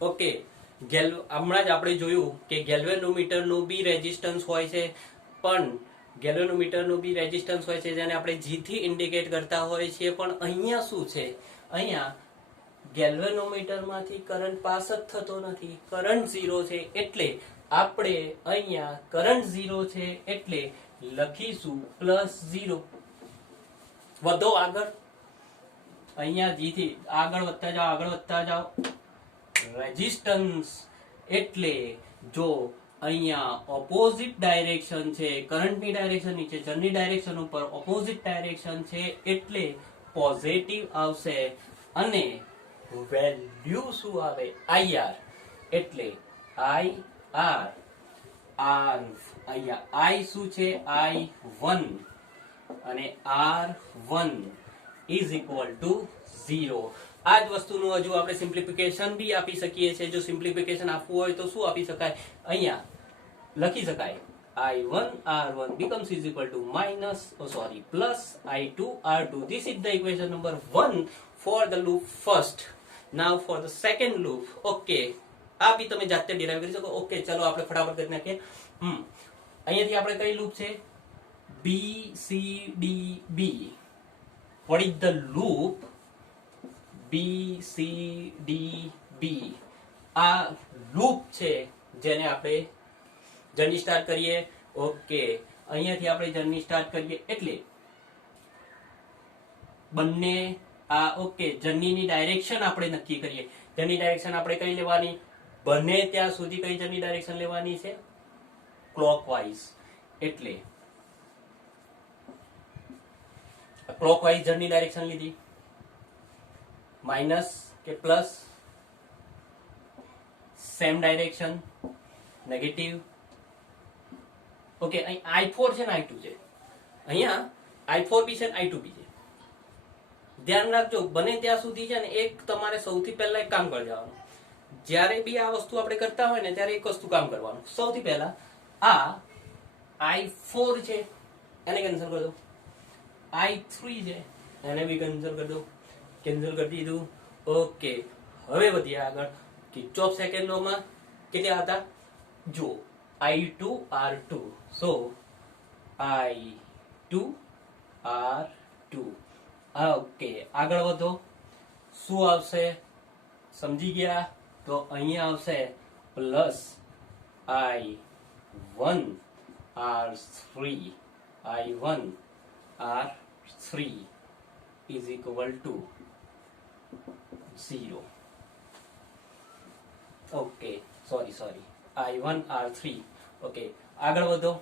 Okay, હમણાં જ આપણે જોયું કે ગેલ્વેનોમીટરનું બી રેઝિસ્ટન્સ હોય છે, પણ ગેલ્વેનોમીટરનું બી રેઝિસ્ટન્સ હોય છે જેને આપણે G થી ઇન્ડિકેટ કરતા હોય છીએ. પણ અહીંયા શું છે, અહીંયા ગેલ્વેનોમીટરમાંથી કરંટ પાસ જ થતો નથી, કરંટ ઝીરો છે. એટલે આપણે અહીંયા કરંટ ઝીરો છે એટલે લખીશું +0. વધો આગળ, અહીંયા G થી આગળ વધતા જાઓ. રેઝિસ્ટન્સ એટલે જો અહીંયા ઓપોઝિટ ડાયરેક્શન છે, કરંટની ડાયરેક્શન નીચે, જરની ડાયરેક્શન ઉપર, ઓપોઝિટ ડાયરેક્શન છે એટલે પોઝિટિવ આવશે. અને વેલ્યુ શું આવે, IR, એટલે IR, અહીંયા I શું છે, I1, અને R1 ઇઝ ઇક્વલ ટુ 0. આ જ વસ્તુનું હજુ આપણે સિમ્પ્લિફિકેશન બી આપી શકીએ છીએ. જો સિમ્પ્લિફિકેશન આપવું હોય તો શું આપી શકાય, અહીંયા લખી શકાય I1 R1 becomes is equal to plus I2 R2. This is the equation number 1 for the loop first. Now for the second loop. Okay, આ બી તમે જાતે ડિરાઈવ કરી શકો. ઓકે, ચલો આપણે ફટાફટ કરી નાખીએ. અહીંયાથી આપણે કઈ લૂપ છે, BCDB. What is the loop BCDB? આ લૂપ છે જેને આપણે જર્ની સ્ટાર્ટ કરીએ. ઓકે, અહીંયાથી આપણે જર્ની સ્ટાર્ટ કરીએ એટલે બંને આ ઓકે જર્નીની ડાયરેક્શન આપણે નક્કી કરીએ. જર્ની ડાયરેક્શન આપણે કઈ લેવાની, બને ત્યાં સુધી કઈ જર્ની ડાયરેક્શન લેવાની છે, ક્લોકવાઇઝ. એટલે ક્લોકવાઇઝ જર્ની ડાયરેક્શન લીધી, માઇનસ કે plus, same direction, negative. Okay, અહીં I4 છે ને I2 છે, અહીંયા I4 બી છે ને I2 બી છે. ધ્યાન રાખજો, બને ત્યાં સુધી છે ને એક તમારે સૌથી પહેલા એક કામ કરી જવાનું. જ્યારે બી આ વસ્તુ આપણે કરતા હોય ને ત્યારે એક વસ્તુ કામ કરવાનું. સૌથી પહેલા આ I4 છે એને કેન્સલ કરી દો, I3 છે એને બી કેન્સલ કરી દો, કેન્સલ કરી દીધું. ઓકે, હવે વધીએ આગળ. કિર્ચોફ સેકન્ડ લો માં કેટલા હતા, જો I2 R2. સો I2 R2. ઓકે, આગળ વધો. શું આવશે સમજી ગયા, તો અહીંયા આવશે plus I1 R3. I1 R3 is equal to 0. Okay, sorry I1 R3. Okay, આગળ વધો.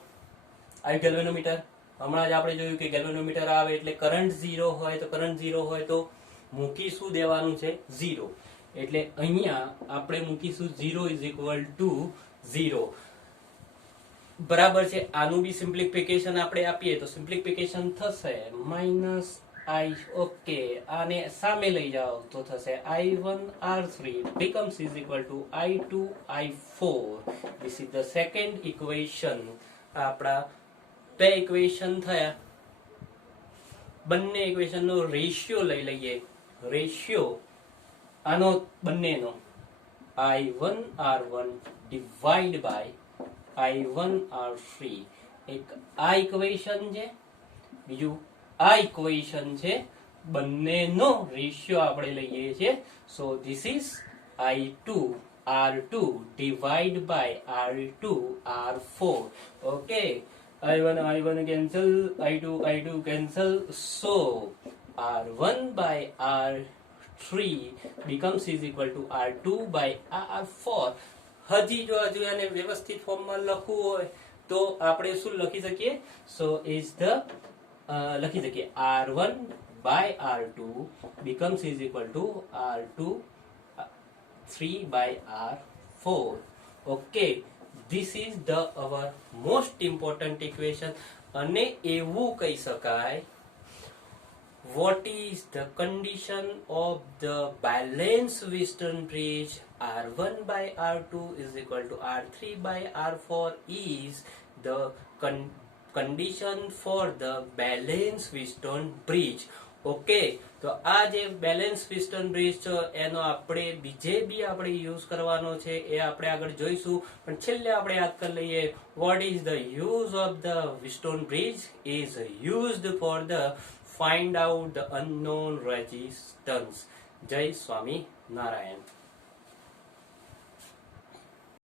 આ ગેલ્વેનોમીટર, હમણાં જ આપણે જોયું કે ગેલ્વેનોમીટર આવે એટલે કરંટ 0 હોય તો મૂકીશું દેવાનું છે 0. એટલે અહીંયા આપણે મૂકીશું 0 is equal to 0. બરાબર છે. આનું બી સિમ્પ્લિફિકેશન આપણે આપીએ તો સિમ્પ્લિફિકેશન થશે માઇનસ I. ઓકે, આને સામે લઈ જાઓ તો થશે I1 R3 becomes is equal to I2 I4. This is the second equation. આપણા બે ઇક્વેશન થયા. બંને ઇક્વેશન નો રેશિયો લઈ લઈએ. રેશિયો આનો બંનેનો I1 R1 divide by I1 R3. એક આ ઇક્વેશન છે, બીજું આ ઇક્વેશન છે. બંનેનો રેશિયો આપણે લઈએ છીએ. So this is I2 R2 divide by R2 R4. Okay, I1 cancel, I2 cancel. So R1 by R3 becomes is equal to R2 by R4. હજી જો એને વ્યવસ્થિત ફોર્મમાં લખવું હોય તો આપણે શું લખી શકીએ, સો ઇઝ ધ લખી શકીએ R1 by R2 becomes is equal to R2 3 by R4. Okay, this is the our most important equation. અને એવું કહી શકાય, what is the condition of the balanced Wheatstone bridge, R1 by R2 is equal to R3 by R4 is the condition for the balanced Wheatstone bridge. Okay, તો આ જે balance piston bridge છે એનો આપણે બીજે બી આપણે યુઝ કરવાનો છે, એ આપણે આગળ જોઈશું. પણ છેલ્લે આપણે યાદ કરી લઈએ, what is the use of the Wheatstone bridge is used for the find out the unknown resistance. જય સ્વામી નારાયણ.